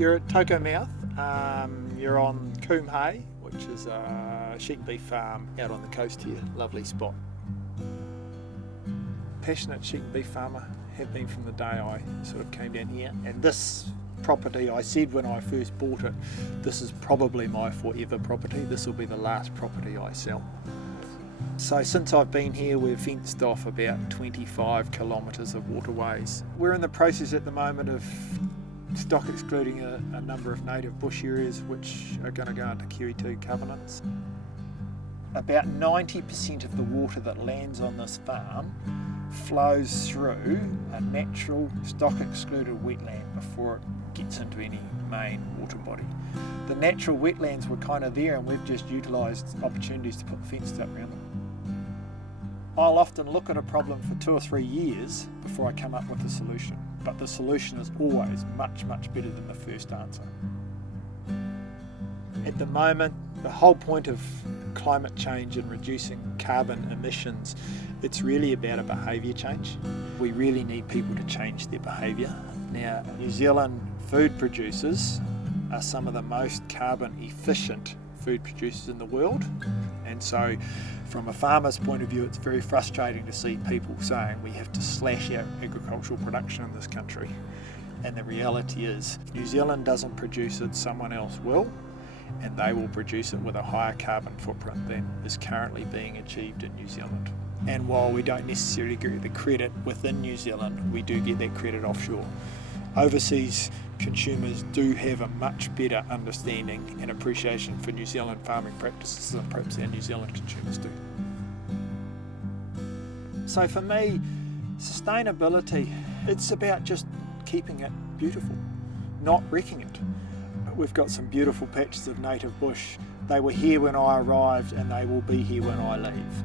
You're at Toko Mouth. You're on Coombe Hay, which is a sheep and beef farm out on the coast here. Lovely spot. Passionate sheep and beef farmer, have been from the day I sort of came down here. And this property, I said when I first bought it, this is probably my forever property. This will be the last property I sell. So since I've been here, we've fenced off about 25 kilometres of waterways. We're in the process at the moment of stock excluding a number of native bush areas which are going to go into Kiwi 2 covenants. About 90% of the water that lands on this farm flows through a natural stock excluded wetland before it gets into any main water body. The natural wetlands were kind of there and we've just utilised opportunities to put fences up around them. I'll often look at a problem for 2 or 3 years before I come up with a solution, but the solution is always much, much better than the first answer. At the moment, the whole point of climate change and reducing carbon emissions, it's really about a behaviour change. We really need people to change their behaviour. Now, New Zealand food producers are some of the most carbon efficient food producers in the world, and so from a farmer's point of view it's very frustrating to see people saying we have to slash our agricultural production in this country, and the reality is if New Zealand doesn't produce it, someone else will, and they will produce it with a higher carbon footprint than is currently being achieved in New Zealand. And while we don't necessarily get the credit within New Zealand, we do get that credit offshore. Overseas consumers do have a much better understanding and appreciation for New Zealand farming practices than perhaps our New Zealand consumers do. So for me, sustainability, it's about just keeping it beautiful, not wrecking it. We've got some beautiful patches of native bush. They were here when I arrived and they will be here when I leave.